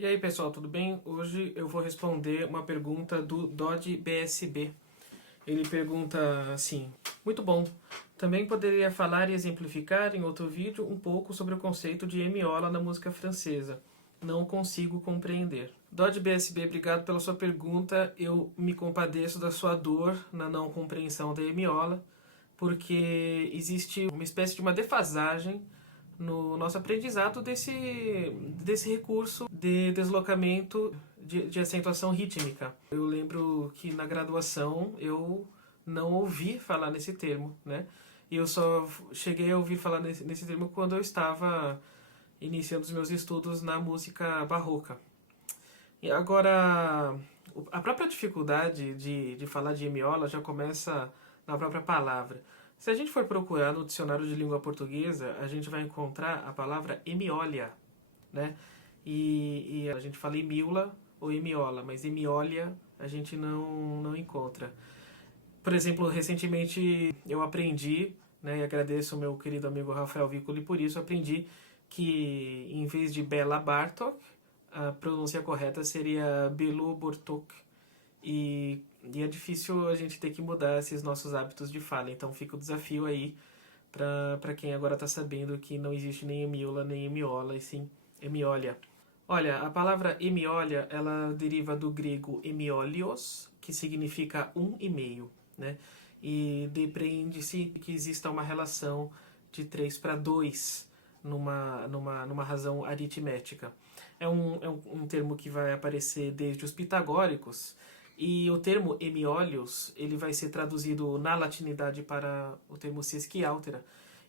E aí pessoal, tudo bem? Hoje eu vou responder uma pergunta do Dodge BSB. Ele pergunta assim: muito bom. Também poderia falar e exemplificar em outro vídeo um pouco sobre o conceito de emiola na música francesa. Não consigo compreender. Dodge BSB, obrigado pela sua pergunta. Eu me compadeço da sua dor na não compreensão da emiola, porque existe uma espécie de uma defasagem no nosso aprendizado desse recurso de deslocamento de acentuação rítmica. Eu lembro que na graduação eu não ouvi falar nesse termo, né? E eu só cheguei a ouvir falar nesse termo quando eu estava iniciando os meus estudos na música barroca. E agora, a própria dificuldade de falar de emiola já começa na própria palavra. Se a gente for procurar no dicionário de língua portuguesa, a gente vai encontrar a palavra emiólia, né? E a gente fala emiola ou emiola, mas emiólia a gente não encontra. Por exemplo, recentemente eu aprendi, né, e agradeço ao meu querido amigo Rafael Vicoli por isso, aprendi que em vez de Bela Bartok, a pronúncia correta seria Belo Bartok. E é difícil a gente ter que mudar esses nossos hábitos de fala, então fica o desafio aí para quem agora está sabendo que não existe nem emiola nem emiola, e sim emiólia. Olha, a palavra emiólia, ela deriva do grego emiolios, que significa um e meio, né? E depreende-se que exista uma relação de 3 para 2 numa razão aritmética. É um termo que vai aparecer desde os pitagóricos, e o termo emiólios, ele vai ser traduzido na latinidade para o termo sesquialtera,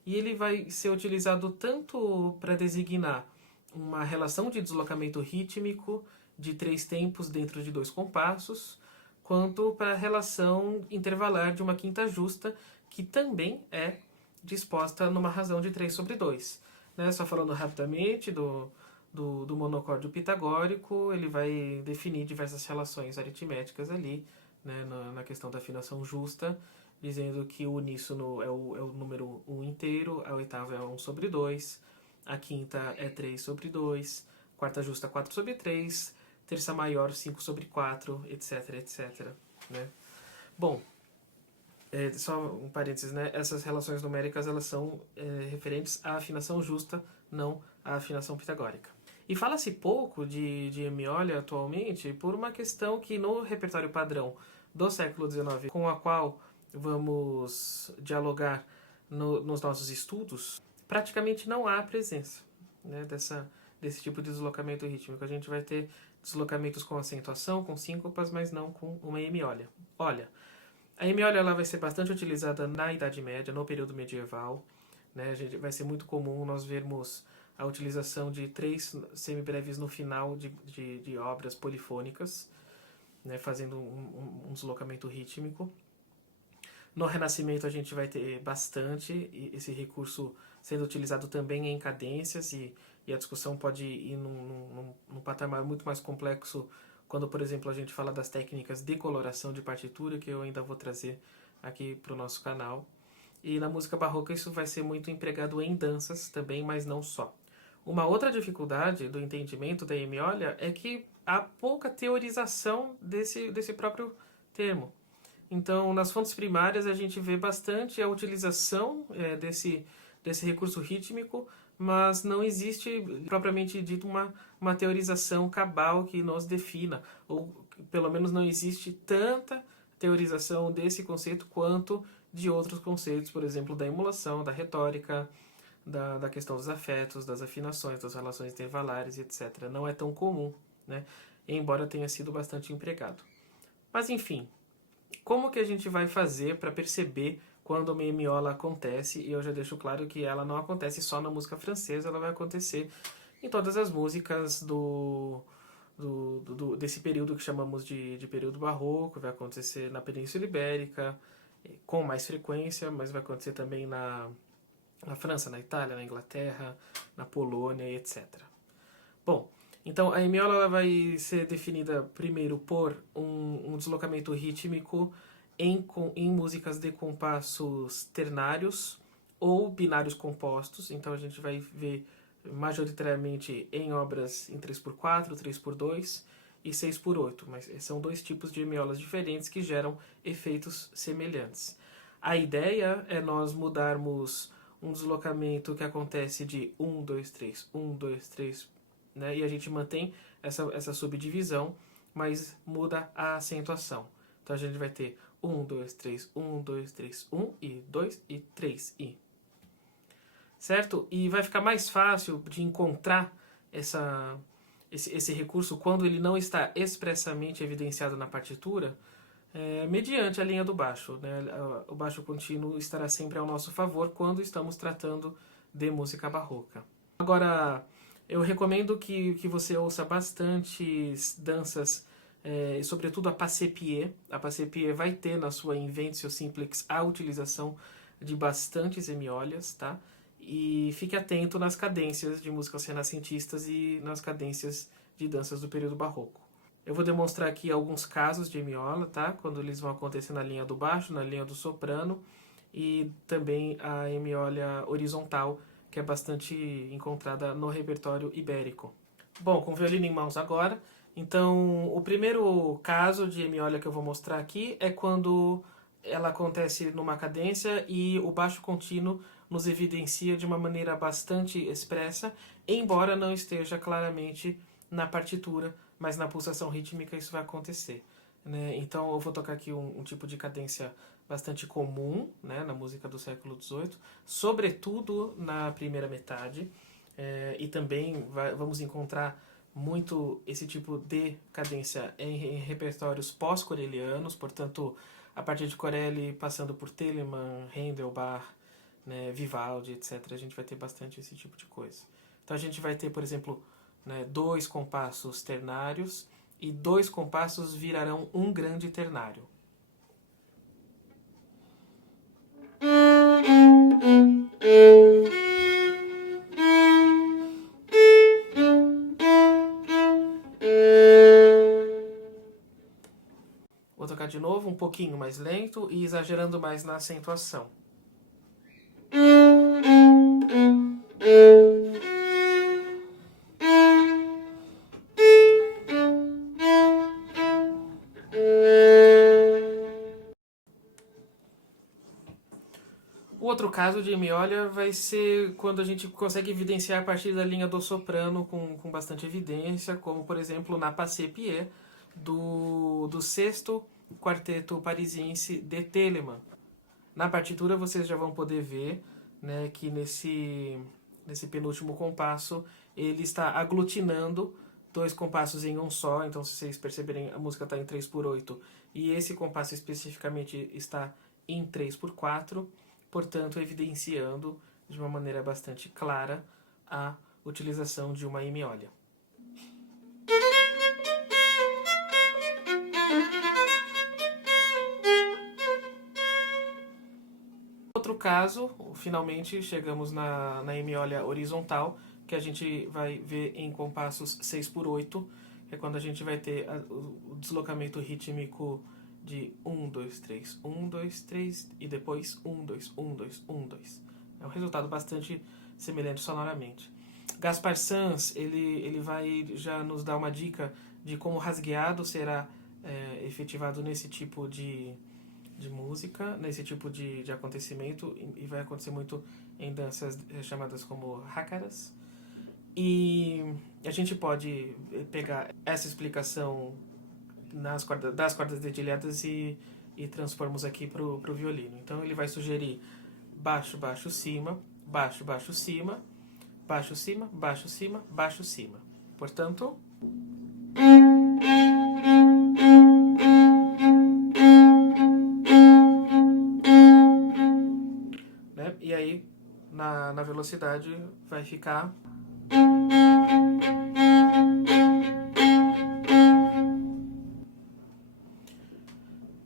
e ele vai ser utilizado tanto para designar uma relação de deslocamento rítmico de 3 tempos dentro de 2 compassos, quanto para a relação intervalar de uma quinta justa, que também é disposta numa razão de 3 sobre 2. Né? Só falando rapidamente do monocórdio pitagórico, ele vai definir diversas relações aritméticas ali, né, na questão da afinação justa, dizendo que o uníssono é o número 1 inteiro, a oitava é 1 sobre 2, a quinta é 3 sobre 2, quarta justa 4 sobre 3, terça maior 5 sobre 4, etc, etc. Né? Bom, só um parênteses, né? Essas relações numéricas elas são referentes à afinação justa, não à afinação pitagórica. E fala-se pouco de emiolia atualmente por uma questão que no repertório padrão do século XIX, com a qual vamos dialogar nos nossos estudos, praticamente não há presença, né, desse tipo de deslocamento rítmico. A gente vai ter deslocamentos com acentuação, com síncopas, mas não com uma emiolia. Olha, a emiolia ela vai ser bastante utilizada na Idade Média, no período medieval. Né? Vai ser muito comum nós vermos a utilização de 3 semibreves no final de obras polifônicas, né? Fazendo um deslocamento rítmico. No Renascimento a gente vai ter bastante esse recurso sendo utilizado também em cadências, e a discussão pode ir num patamar muito mais complexo quando, por exemplo, a gente fala das técnicas de coloração de partitura, que eu ainda vou trazer aqui para o nosso canal. E na música barroca isso vai ser muito empregado em danças também, mas não só. Uma outra dificuldade do entendimento da emiolia é que há pouca teorização desse próprio termo. Então, nas fontes primárias, a gente vê bastante a utilização desse recurso rítmico, mas não existe, propriamente dito, uma teorização cabal que nos defina, ou pelo menos não existe tanta teorização desse conceito quanto de outros conceitos, por exemplo, da emulação, da retórica, da questão dos afetos, das afinações, das relações intervalares, etc. Não é tão comum, né? Embora tenha sido bastante empregado. Mas, enfim, como que a gente vai fazer para perceber quando uma emiola acontece? E eu já deixo claro que ela não acontece só na música francesa, ela vai acontecer em todas as músicas desse período que chamamos de período barroco, vai acontecer na Península Ibérica, com mais frequência, mas vai acontecer também na França, na Itália, na Inglaterra, na Polônia, etc. Bom, então a emiola ela vai ser definida primeiro por um deslocamento rítmico em músicas de compassos ternários ou binários compostos. Então a gente vai ver majoritariamente em obras em 3x4, 3x2 e 6x8, mas são dois tipos de hemiolas diferentes que geram efeitos semelhantes. A ideia é nós mudarmos um deslocamento que acontece de 1, 2, 3, 1, 2, 3, né? E a gente mantém essa subdivisão, mas muda a acentuação. Então a gente vai ter 1, 2, 3, 1, 2, 3, 1 e 2 e 3 e. Certo? E vai ficar mais fácil de encontrar esse recurso quando ele não está expressamente evidenciado na partitura, mediante a linha do baixo, né? O baixo contínuo estará sempre ao nosso favor quando estamos tratando de música barroca. Agora, eu recomendo que você ouça bastante danças, sobretudo a Passé-Pied. A Passé-Pied vai ter na sua Inventio Simplex a utilização de bastantes hemiolas, tá? E fique atento nas cadências de músicas renascentistas e nas cadências de danças do período barroco. Eu vou demonstrar aqui alguns casos de hemiola, tá? Quando eles vão acontecer na linha do baixo, na linha do soprano e também a hemiola horizontal, que é bastante encontrada no repertório ibérico. Bom, com o violino em mãos agora. Então, o primeiro caso de hemiola que eu vou mostrar aqui é quando ela acontece numa cadência e o baixo contínuo nos evidencia de uma maneira bastante expressa, embora não esteja claramente na partitura, mas na pulsação rítmica isso vai acontecer, né? Então eu vou tocar aqui um tipo de cadência bastante comum, né, na música do século XVIII, sobretudo na primeira metade, e também vamos encontrar muito esse tipo de cadência em repertórios pós-corellianos, portanto, a partir de Corelli, passando por Telemann, Handel, Bach, né, Vivaldi, etc., a gente vai ter bastante esse tipo de coisa. Então a gente vai ter, por exemplo, né, 2 compassos ternários e 2 compassos virarão um grande ternário. Vou tocar de novo, um pouquinho mais lento e exagerando mais na acentuação. O outro caso de hemiola vai ser quando a gente consegue evidenciar a partir da linha do soprano com bastante evidência, como por exemplo na Passé-Pied do sexto quarteto parisiense de Telemann. Na partitura vocês já vão poder ver, né, que nesse penúltimo compasso ele está aglutinando 2 compassos em um só, então se vocês perceberem a música está em 3x8 e esse compasso especificamente está em 3x4, portanto evidenciando de uma maneira bastante clara a utilização de uma hemiola. Outro caso, finalmente chegamos na hemiola horizontal, que a gente vai ver em compassos 6x8, que é quando a gente vai ter o deslocamento rítmico de 1, 2, 3, 1, 2, 3 e depois 1, 2, 1, 2, 1, 2. É um resultado bastante semelhante sonoramente. Gaspar Sanz, ele vai já nos dar uma dica de como o rasgueado será efetivado nesse tipo de música, nesse tipo de acontecimento, e vai acontecer muito em danças chamadas como hácaras. E a gente pode pegar essa explicação das cordas dedilhadas e transpormos aqui para o violino. Então ele vai sugerir baixo, baixo, cima, baixo, baixo, cima, baixo, cima, baixo, cima, baixo, cima. Portanto... né? E aí, na velocidade, vai ficar...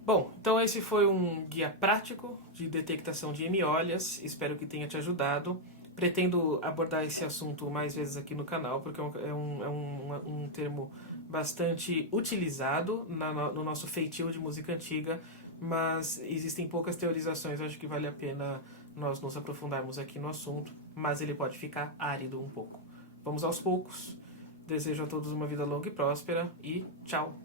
Bom, então esse foi um guia prático de detectação de hemiolas. Espero que tenha te ajudado. Pretendo abordar esse assunto mais vezes aqui no canal, porque é um termo bastante utilizado no nosso feitio de música antiga, mas existem poucas teorizações. Acho que vale a pena nós nos aprofundarmos aqui no assunto, mas ele pode ficar árido um pouco. vamos aos poucos. Desejo a todos uma vida longa e próspera e tchau!